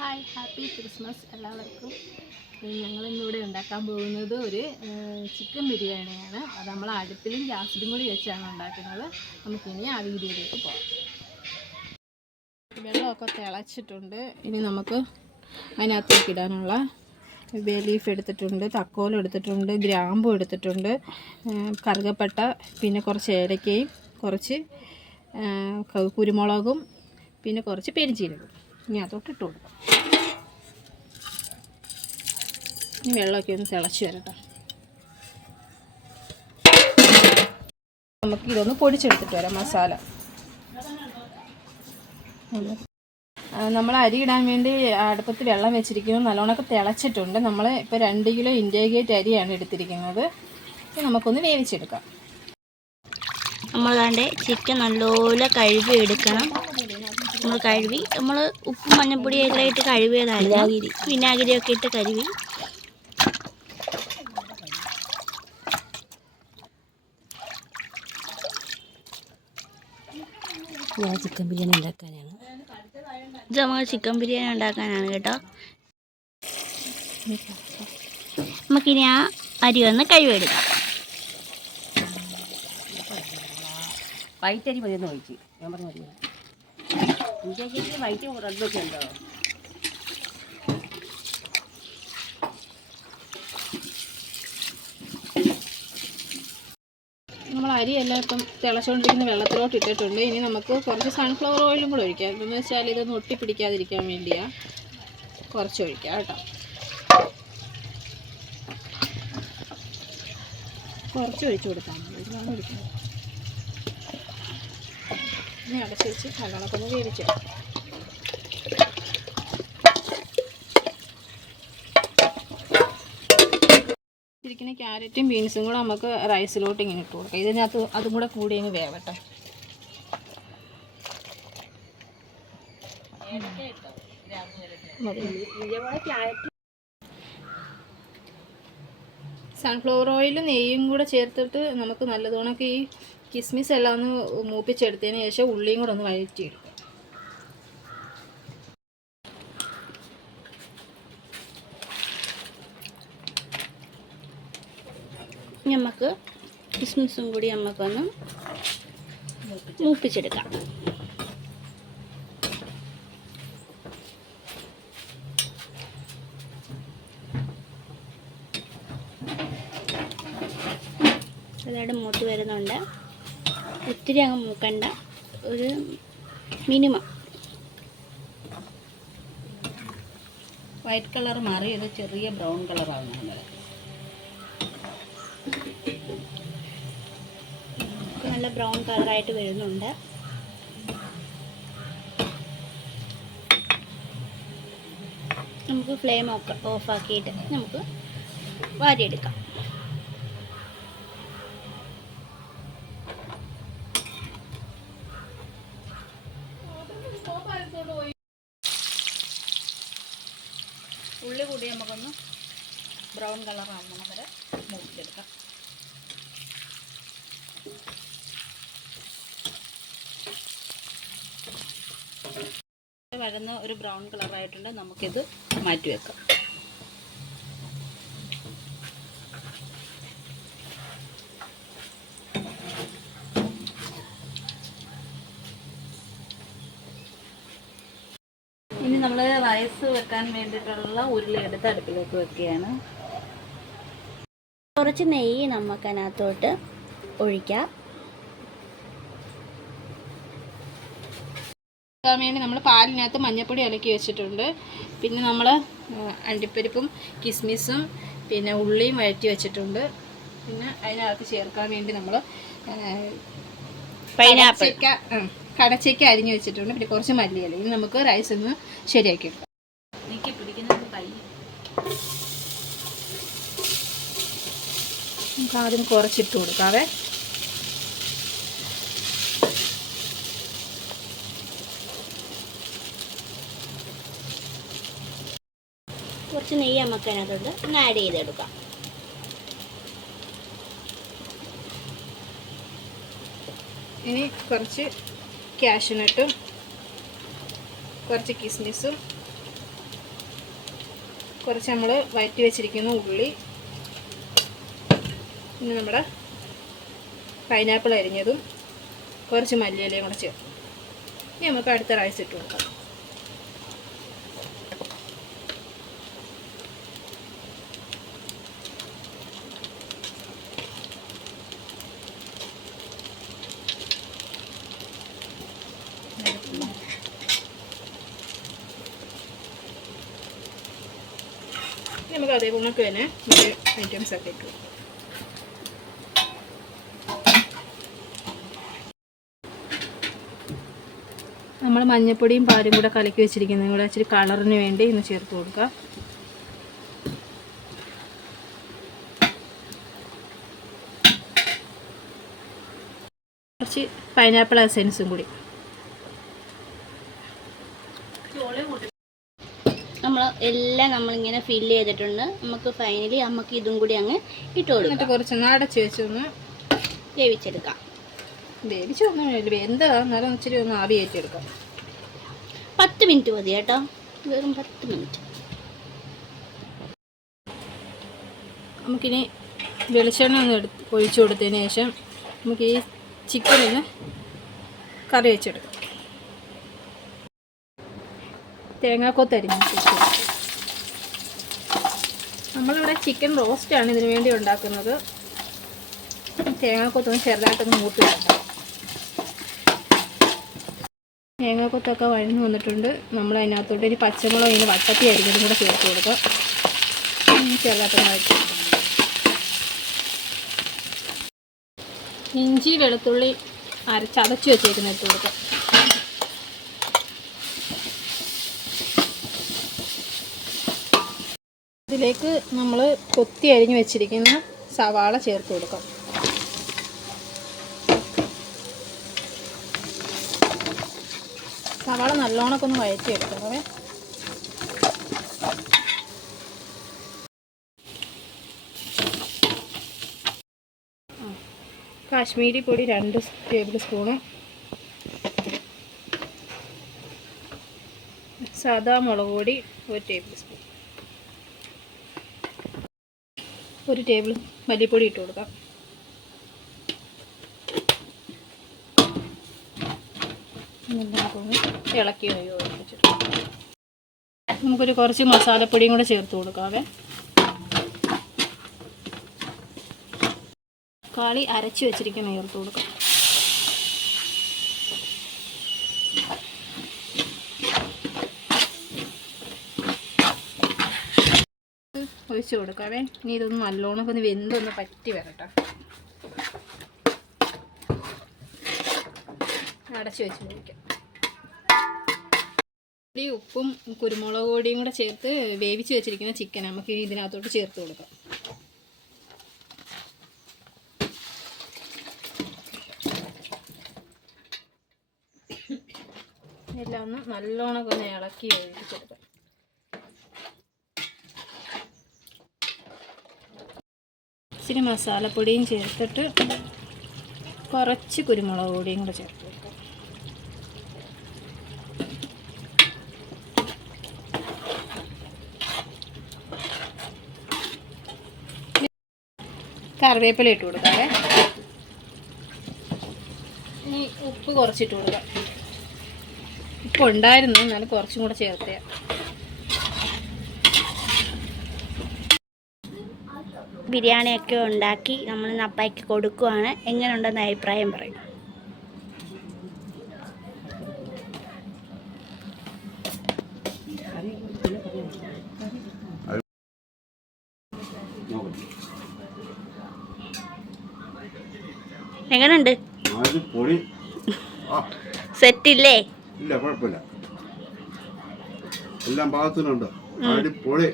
Hi happy Christmas എല്ലാവർക്കും. ഞങ്ങൾ ഇന്നിവിടെ ഉണ്ടാക്കാൻ പോകുന്നത് ഒരു ചിക്കൻ ബിരിയാണിയാണ്. അത് നമ്മൾ അടുപ്പിലും ഗ്യാസിലും കൂടി വെച്ചാണ് ഉണ്ടാക്കുന്നത്. നമുക്കിനി ആ വീഡിയോയിലേക്ക് പോകാം വെള്ളമൊക്കെ തിളച്ചിട്ടുണ്ട്. ഇനി നമുക്ക് അതിനകത്തേക്ക് ഇടാനുള്ള ബേ ലീഫ് എടുത്തിട്ടുണ്ട് തക്കോലം എടുത്തിട്ടുണ്ട് ഗ്രാമ്പു എടുത്തിട്ടുണ്ട് കറുകപ്പെട്ട പിന്നെ കുറച്ച് ഏലക്കയും കുറച്ച് കുരുമുളകും പിന്നെ കുറച്ച് പെരിഞ്ചീരകം. ഇനി അതോട്ട് ഇട്ട് കൊടുക്കാം. ഇനി വെള്ളമൊക്കെ ഒന്ന് തിളച്ച് വരട്ടെ. നമുക്ക് ഇതൊന്ന് പൊടിച്ചെടുത്തിട്ട് വരാം മസാല. നമ്മൾ അരി ഇടാൻ വേണ്ടി അടുപ്പത്ത് വെള്ളം വെച്ചിരിക്കുന്നു. നല്ലോണമൊക്കെ തിളച്ചിട്ടുണ്ട്. നമ്മൾ ഇപ്പോൾ രണ്ട് കിലോ ഇന്ത്യ ഗേറ്റ് അരിയാണ് എടുത്തിരിക്കുന്നത്. നമുക്കൊന്ന് വേവിച്ചെടുക്കാം. നമ്മൾ കണ്ട് ചിക്കൻ നല്ലപോലെ കഴുകി എടുക്കണം നമ്മൾ കഴുകി. നമ്മൾ ഉപ്പും മഞ്ഞപ്പൊടി എല്ലാം ഇട്ട് കഴുകിയതായിരുന്നു വിനാഗിരിയൊക്കെ ഇട്ട് കഴുകി. ഞാൻ ചിക്കൻ ബിരിയാണി ഉണ്ടാക്കാനാണ്. ഇത് നമുക്ക് ചിക്കൻ ബിരിയാണി ഉണ്ടാക്കാനാണ് കേട്ടോ. നമുക്കിനി ആ അരി വന്ന് കഴിവെടുക്കാം വൈറ്റരി മതി എന്ന് ചോദിച്ചു. ഞാൻ പറഞ്ഞു മതി ഇന്ത്യയ്ക്ക് വൈറ്റ് റെഡൊക്കെ ഉണ്ടോ നമ്മൾ അരിയെല്ലാം ഇപ്പം തിളച്ചുകൊണ്ടിരിക്കുന്ന വെള്ളത്തിലോട്ട് ഇട്ടിട്ടുണ്ട്. ഇനി നമുക്ക് കുറച്ച് സൺഫ്ലവർ ഓയിലും കൂടെ ഒഴിക്കാം. എന്താണെന്ന് വെച്ചാൽ ഇതൊന്നും ഒട്ടിപ്പിടിക്കാതിരിക്കാൻ വേണ്ടിയാണ് കുറച്ച് ഒഴിക്കാം കേട്ടോ. കുറച്ച് ഒഴിച്ചു കൊടുക്കാം മതി. ഒരുപാട് ഒഴിക്കണം ഇനി അടച്ച് വെച്ച് നല്ലോണമൊക്കെ ഒന്ന് വേവിച്ചെടുക്കാം ഇരിക്കുന്ന ക്യാരറ്റും ബീൻസും കൂടെ നമുക്ക് റൈസിലോട്ട് ഇങ്ങനെ ഇട്ട് കൊടുക്കാം. ഇതിനകത്ത് അതും കൂടെ കൂടി അങ്ങ് വേവട്ടെ. മതി. സൺഫ്ലവർ ഓയിലും നെയ്യും കൂടെ ചേർത്തിട്ട് നമുക്ക് നല്ലതുകൊണ്ടൊക്കെ ഈ കിസ്മിസ് എല്ലാം ഒന്ന് മൂപ്പിച്ചെടുത്തതിന് ശേഷം ഉള്ളിയും കൂടെ ഒന്ന് വഴറ്റിയെടുക്കാം. ഇനി നമുക്ക് കിസ്മിസും കൂടി നമുക്കൊന്ന് മൂപ്പിച്ചെടുക്കാം. അതായത് മൂത്ത് വരുന്നുണ്ട്. ഒത്തിരി അങ്ങ് മൂക്കണ്ട. ഒരു മിനിമം. വൈറ്റ് കളർ മാറി ഇത് ചെറിയ ബ്രൗൺ കളറാണ് നല്ല ബ്രൗൺ കളറായിട്ട് വരുന്നുണ്ട്. നമുക്ക് ഫ്ലെയിം ഓഫ് ഓഫാക്കിയിട്ട് നമുക്ക് വാരിയെടുക്കാം ഉള്ളി കൂടി നമുക്കൊന്ന് ബ്രൗൺ കളറാകുമ്പോൾ വരെ മൂപ്പിച്ചെടുക്കാം വഴന്ന് ഒരു ബ്രൗൺ കളറായിട്ടുണ്ട് നമുക്കിത് മാറ്റി വെക്കാം. ഇനി നമ്മൾ റൈസ് വെക്കാൻ വേണ്ടിയിട്ടുള്ള ഉരുളി എടുത്ത് അടുപ്പിലേക്ക് വെക്കുകയാണ്. കുറച്ച് നെയ്യ് നമുക്ക് അതിനകത്തോട്ട് ഒഴിക്കാം വേണ്ടി നമ്മൾ പാലിനകത്ത് മഞ്ഞൾപ്പൊടി ഇലക്കി വെച്ചിട്ടുണ്ട്. പിന്നെ നമ്മൾ അണ്ടിപ്പരിപ്പും കിസ്മിസും പിന്നെ ഉള്ളിയും വഴറ്റി വെച്ചിട്ടുണ്ട്. പിന്നെ അതിനകത്ത് ചേർക്കാൻ വേണ്ടി നമ്മൾ പൈനാപ്പിൾ. കടച്ചയ്ക്ക അരിഞ്ഞു വെച്ചിട്ടുണ്ട്. പിന്നെ കുറച്ച് മല്ലിയില. ഇനി നമുക്ക് റൈസ് ഒന്ന് ശരിയാക്കി എടുക്കാം. നമുക്ക് ആദ്യം കുറച്ചിട്ട് കൊടുക്കാവേ. കുറച്ച് നെയ്യ് നമുക്ക് അതിനകത്തോട്ട് ഒന്ന് ആഡ് ചെയ്തെടുക്കാം. ഇനി കുറച്ച് കാഷ്യൂനട്ടും കുറച്ച് കിസ്മിസും കുറച്ച് നമ്മൾ വയറ്റി വെച്ചിരിക്കുന്ന ഉള്ളി പിന്നെ നമ്മുടെ പൈനാപ്പിൾ അരിഞ്ഞതും കുറച്ച് മല്ലിയിലയും കൂടെ ചേർക്കും. ഇനി നമുക്ക് അടുത്ത റൈസ് ഇട്ട് കൊടുക്കാം. ഇനി നമുക്ക് അതേപോലെ തന്നെ ഐറ്റംസ് ഒക്കെ ഇട്ടു നമ്മൾ മഞ്ഞപ്പൊടിയും പാലും കൂടെ കലക്കി വെച്ചിരിക്കുന്നത് കൂടെ ഇച്ചിരി കളറിന് വേണ്ടി ഇന്ന് ചേർത്ത് കൊടുക്കുക കുറച്ച് പൈനാപ്പിൾ എസൻസും കൂടി. നമ്മൾ എല്ലാം നമ്മളിങ്ങനെ ഫില്ല് ചെയ്തിട്ടുണ്ട്. നമുക്ക് ഫൈനലി നമുക്ക് ഇതും കൂടി അങ്ങ് ഇട്ട് കൊടുക്കാം. എന്നിട്ട് കുറച്ചൊന്ന് അടച്ച് വെച്ചൊന്ന് വേവിച്ചെടുക്കാം. വേവിച്ചൊന്നും ഇല്ല എന്താ എന്നാലും ഇച്ചിരി ഒന്ന് ആവി ഏറ്റെടുക്കാം പത്ത് മിനിറ്റ് മതി കേട്ടോ. വെറും പത്ത് മിനിറ്റ്. നമുക്കിനി വെളിച്ചെണ്ണ ഒന്ന് എടുത്ത് ഒഴിച്ചു കൊടുത്തതിന് ശേഷം നമുക്ക് ഈ ചിക്കനിന് കറി വെച്ചെടുക്കാം. തേങ്ങാക്കൊത്ത് അരിഞ്ഞ് വെച്ച് കൊടുക്കാം. നമ്മളിവിടെ ചിക്കൻ റോസ്റ്റാണ് ഇതിനു വേണ്ടി ഉണ്ടാക്കുന്നത്. തേങ്ങാക്കൊത്തൊന്ന് ചെറുതായിട്ടൊന്ന് മൂട്ടി വെക്കാം തേങ്ങാക്കൊത്തൊക്കെ വഴന്ന് വന്നിട്ടുണ്ട്. നമ്മൾ അതിനകത്തോട്ട് ഇനി പച്ചമുളക് ഇനി വട്ടത്തി അരിഞ്ഞതും കൂടെ ചേർത്ത് കൊടുക്കാം. ചെറുതായിട്ട് ഇഞ്ചി വെളുത്തുള്ളി അരച്ചതച്ച് വെച്ചേക്കുന്ന ഇട്ട് കൊടുക്കാം. ഇതിലേക്ക് നമ്മൾ കൊത്തി അരിഞ്ഞ് വെച്ചിരിക്കുന്ന സവാള ചേർത്ത് കൊടുക്കാം. സവാള നല്ലോണമൊക്കെ ഒന്ന് വഴറ്റിയെടുക്കണമേ കാശ്മീരി പൊടി രണ്ട് ടേബിൾ സ്പൂണ്. സാദാ മുളക് പൊടി ഒരു ടേബിൾ സ്പൂൺ. ഒരു ടേബിൾ മല്ലിപ്പൊടി ഇട്ട് കൊടുക്കാം നല്ലോണം ഇളക്കി യോജിപ്പിച്ചിട്ട് നമുക്കൊരു കുറച്ച് മസാലപ്പൊടിയും കൂടെ ചേർത്ത് കൊടുക്കാവേ. തക്കാളി അരച്ച് വെച്ചിരിക്കുന്ന ചേർത്ത് കൊടുക്കാം. ഒഴിച്ചു കൊടുക്കാവേ. ഇനി ഇതൊന്ന് നല്ലോണം ഒന്ന് വെന്തൊന്ന് പറ്റി വരട്ടെ. അടച്ചു വെച്ച് കഴിക്കാം ഈ ഉപ്പും കുരുമുളക് പൊടിയും കൂടെ ചേർത്ത് വേവിച്ച് വെച്ചിരിക്കുന്ന ചിക്കൻ നമുക്ക് ഇതിനകത്തോട്ട് ചേർത്ത് കൊടുക്കാം. എല്ലാം ഒന്ന് നല്ലോണം ഒന്ന് ഇളക്കി ഒഴിച്ചെടുക്കാം ഇച്ചിരി മസാലപ്പൊടിയും ചേർത്തിട്ട് കുറച്ച് കുരുമുളക് പൊടിയും കൂടെ ചേർത്ത് കൊടുക്കാം. കറിവേപ്പില ഇട്ട് കൊടുക്കാവേ. ഇനി ഉപ്പ് കുറച്ചിട്ട് കൊടുക്കാം. ഉപ്പ് ഉണ്ടായിരുന്നു എന്നാലും കുറച്ചും കൂടെ ചേർത്തേ. ബിരിയാണിയൊക്കെ ഉണ്ടാക്കി നമ്മൾ നപ്പായിക്ക് കൊടുക്കുവാണ്. എങ്ങനെയുണ്ടെന്ന് അഭിപ്രായം പറയും. ആ. സെറ്റില്ലേ? ഇല്ല കുഴപ്പമില്ല. എല്ലാം പാകത്തിനുണ്ട് അടിപൊളി.